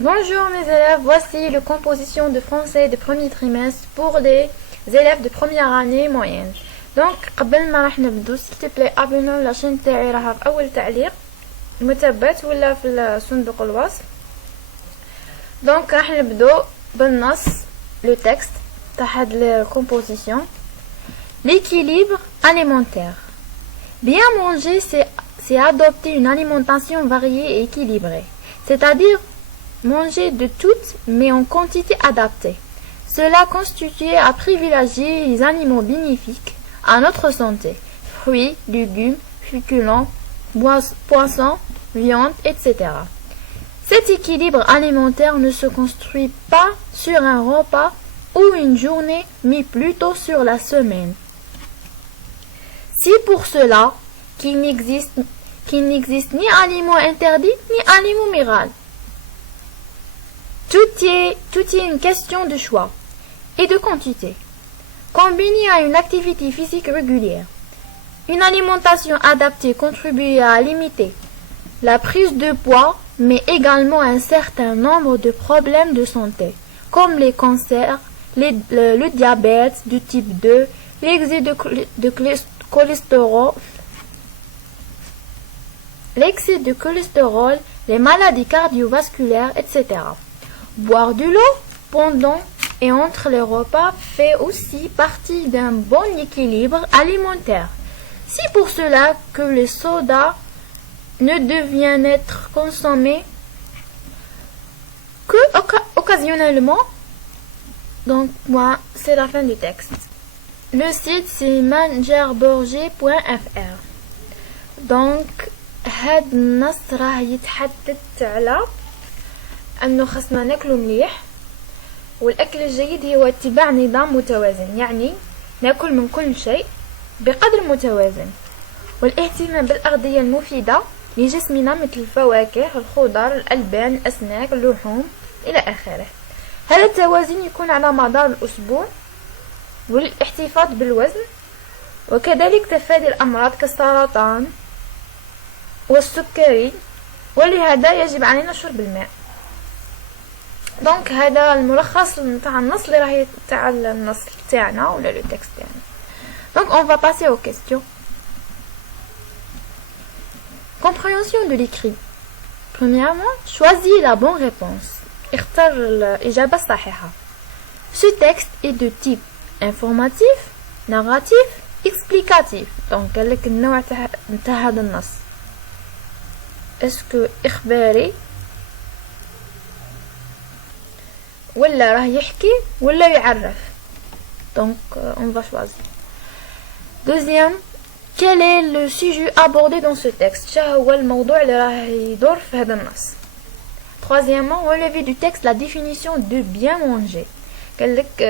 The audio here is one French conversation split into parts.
Bonjour mes élèves, voici la composition de français de premier trimestre pour les élèves de première année moyenne. Donc قبل ما راح نبدو s'il te plaît abonne la chaîne تاعي راها في اول تعليق مثبت ولا في صندوق الوصف. Donc راح نبدو بالنص le texte تاع هاد la composition. L'équilibre alimentaire. Bien manger, c'est adopter une alimentation variée et équilibrée, c'est-à-dire manger de toutes mais en quantité adaptée. Cela constitue à privilégier les aliments bénéfiques à notre santé, fruits, légumes, féculents, poissons, viande, etc. Cet équilibre alimentaire ne se construit pas sur un repas ou une journée, mais plutôt sur la semaine. C'est pour cela qu'il n'existe ni aliments interdits ni aliments miracles. Tout est une question de choix et de quantité, combinée à une activité physique régulière. Une alimentation adaptée contribue à limiter la prise de poids, mais également un certain nombre de problèmes de santé, comme les cancers, le diabète de type 2, l'excès de cholestérol, les maladies cardiovasculaires, etc. Boire de l'eau pendant et entre les repas fait aussi partie d'un bon équilibre alimentaire. C'est pour cela que les sodas ne deviennent être consommés que occasionnellement. Donc moi, c'est la fin du texte. Le site c'est mangerborger.fr. Donc هاد النص راه يتحدث على انه خصنا ناكلو مليح، والاكل الجيد هو اتباع نظام متوازن، يعني ناكل من كل شيء بقدر متوازن، والاهتمام بالاغذية المفيدة لجسمنا مثل الفواكه، الخضر، الالبان، الاسماك، اللحوم الى اخره. هذا التوازن يكون على مدار الاسبوع والاحتفاظ بالوزن، وكذلك تفادي الامراض كالسرطان والسكري، ولهذا يجب علينا شرب الماء. دونك هذا الملخص نتاع النص اللي راهي تاع النص تاعنا ولا لو تكست تاعنا. دونك on va passer aux questions. Compréhension de l'écrit. Premièrement, choisis la bonne réponse. اختر الإجابة الصحيحة. Ce texte est de type informatif, narratif, explicatif. Donc قال لك النوع تاع هذا النص. اسكو إخباري ولا راه يحكي ولا يعرف. Donc on va choisir. Deuxième, quel est le sujet abordé dans ce texte؟ شا هو الموضوع اللي راه يدور في هذا النص. Troisièmement, relever du texte la définition de bien manger. قال لك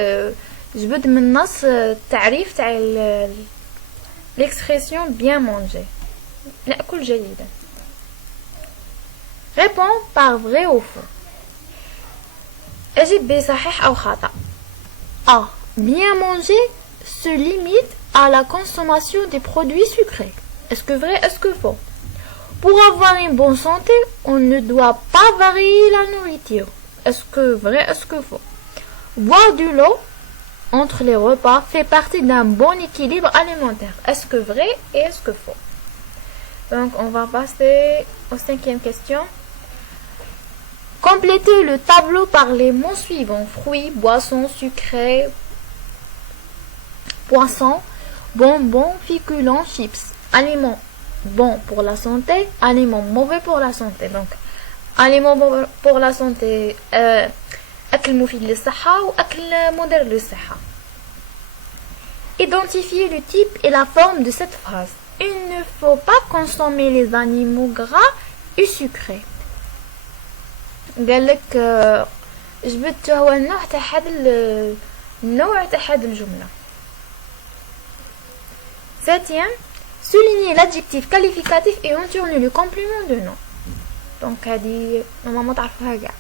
جبد من النص التعريف تاع l'expression bien manger. نأكل جيدا. Réponds par vrai ou faux. أجب بصحيح أو خطأ. A. Bien manger se limite à la consommation des produits sucrés. Est-ce que vrai, est-ce que faux? Pour avoir une bonne santé, on ne doit pas varier la nourriture. Est-ce que vrai, est-ce que faux? Boire de l'eau entre les repas fait partie d'un bon équilibre alimentaire. Est-ce que vrai et est-ce que faux? Donc on va passer aux cinquième question. Complétez le tableau par les mots suivants: fruits, boissons, sucrés, poissons, bonbons, féculents, chips. Aliments bons pour la santé, aliments mauvais pour la santé. Donc aliments bons pour la santé, أكل مفيد للصحة وأكل مضر للصحة. Identifiez le type et la forme de cette phrase. Il ne faut pas consommer les animaux gras et sucrés. قالك جبت هو النوع تاع هاد الجملة. Septième, soulignez l'adjectif qualificatif et entourez le complément de nom. Donc هذه normalement تعرفوها كاع.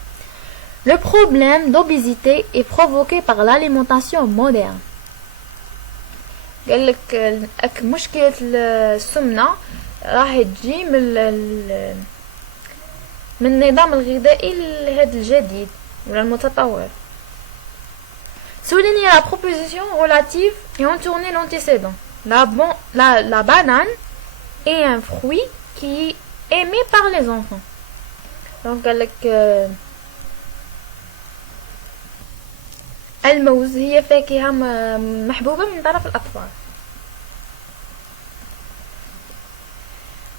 Le problème d'obésité est provoqué par l'alimentation moderne. قالك مشكلة السمنة راح تجي من من النظام الغذائي لهذا الجديد ولا المتطور. Souligner la proposition relative et entourner l'antécédent. La banane est un fruit qui est aimé par les enfants. Donc الموز هي فاكهة محبوبة من طرف الأطفال.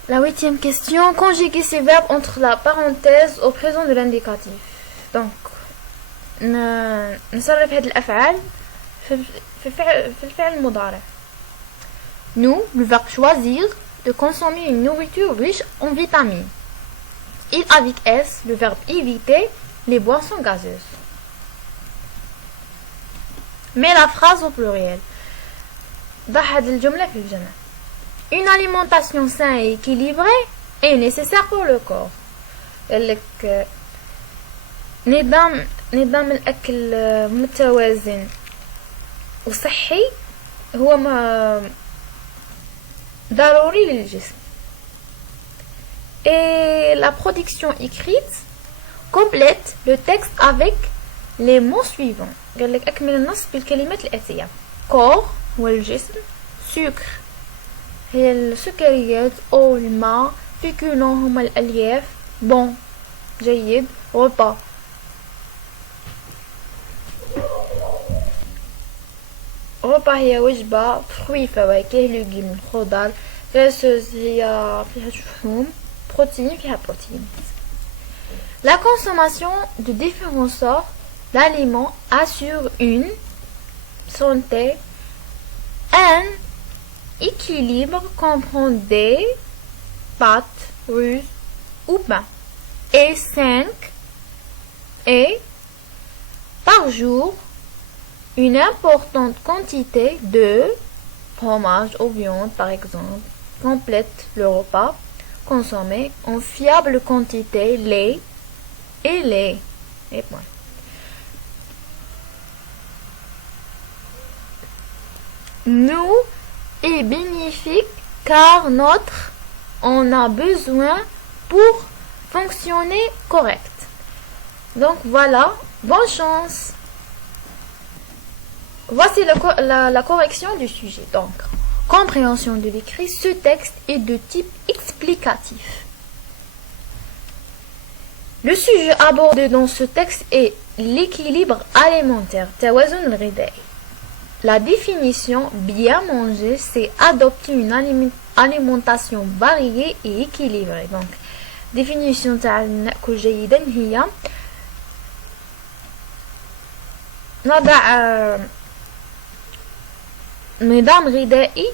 La 8e question, conjuguer ces verbes entre la parenthèse au présent de l'indicatif. Donc, نصرف هذه الأفعال في الفعل المضارع. Nous, le verbe choisir de consommer une nourriture riche en vitamines. Il avec S, le verbe éviter les boissons gazeuses. Mais la phrase au pluriel. ضع هذه الجملة في الجمع. Une alimentation saine et équilibrée est nécessaire pour le corps. لك نظام الأكل متوازن وصحي هو ضروري للجسم. Et la production écrite complète le texte avec les mots suivants. قال لك أكمل النص بالكلمات الآتية. corps هو الجسم. sucre هي السكريات أو الماء. féculents هما الألياف. bon جيد. repas هي وجبة. fruits فواكه. légumes خضار. graisseuse هي فيها شحوم. protéines فيها بروتين. La consommation de différentes sortes d'aliments assure une santé. Un équilibre comprend des pâtes, riz ou pain. Et 5 et par jour une importante quantité de fromage ou viande par exemple complète le repas. Consommer en fiable quantité lait et lait. Et point. Nous est bénéfique car on a besoin pour fonctionner correct. Donc voilà, bonne chance. Voici la correction du sujet. Donc, compréhension de l'écrit, ce texte est de type explicatif. Le sujet abordé dans ce texte est l'équilibre alimentaire. توازن الغذائي. La définition bien manger, c'est adopter une alimentation variée et équilibrée. Donc, définition تاع نأكل جيدا هي نضع نظام غذائي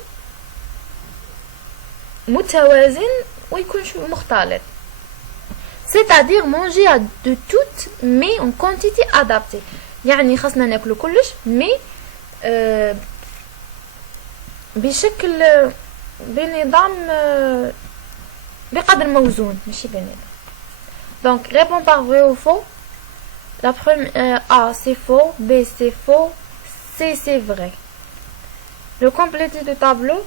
متوازن ويكون مختلط. C'est-à-dire manger à de toutes mais en quantité adaptée. يعني خاصنا ناكلو كلش مي بشكل بنظام بقدر موزون ماشي بنظام. Donc réponds par vrai ou faux. La première A c'est faux, B c'est faux, C c'est vrai. Le compléter du tableau.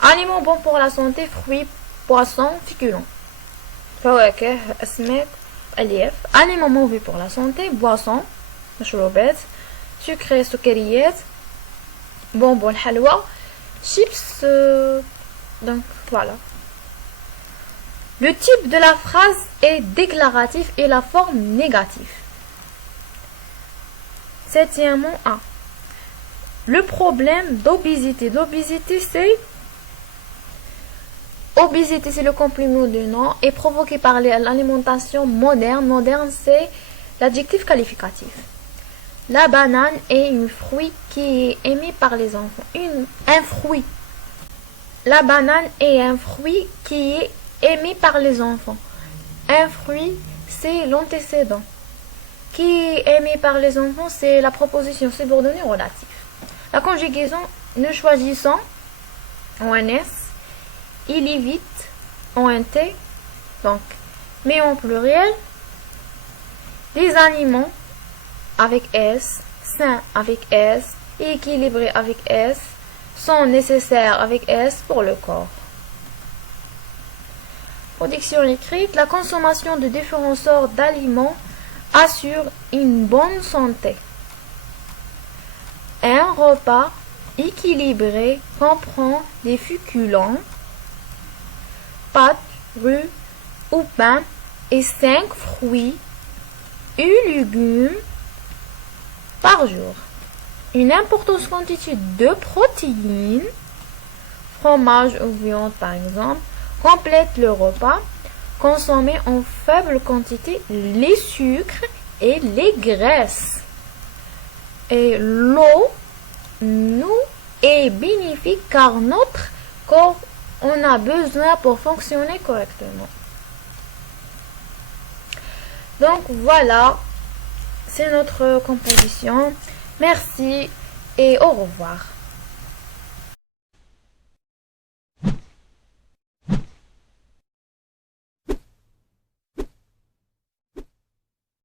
Aliments bons pour la santé, fruits, poissons, féculents. فواكه, أسماك, ألياف. Aliments mauvais pour la santé, boissons, مشروبات, sucré, سكريات, bonbons, halwa, chips. Donc voilà. Le type de la phrase est déclaratif et la forme négative. Septièmement A. Le problème d'obésité. L'obésité c'est le complément du nom et provoqué par l'alimentation moderne. Moderne c'est l'adjectif qualificatif. La banane est un fruit qui est aimé par les enfants. Un fruit. La banane est un fruit qui est aimé par les enfants. Un fruit c'est l'antécédent. Qui est aimé par les enfants, c'est la proposition subordonnée relative. La conjugaison, nous choisissons en un S, il évite en un T, donc, mais en pluriel, les aliments avec S, sains avec S, équilibrés avec S, sont nécessaires avec S pour le corps. Production écrite, la consommation de différentes sortes d'aliments assure une bonne santé. Un repas équilibré comprend des féculents, pâtes, riz ou pain et 5 fruits et légumes par jour. Une importante quantité de protéines, fromage ou viande par exemple, complète le repas. Consommer en faible quantité les sucres et les graisses. Et l'eau nous est bénéfique car notre corps en a besoin pour fonctionner correctement. Donc voilà, c'est notre composition. Merci et au revoir.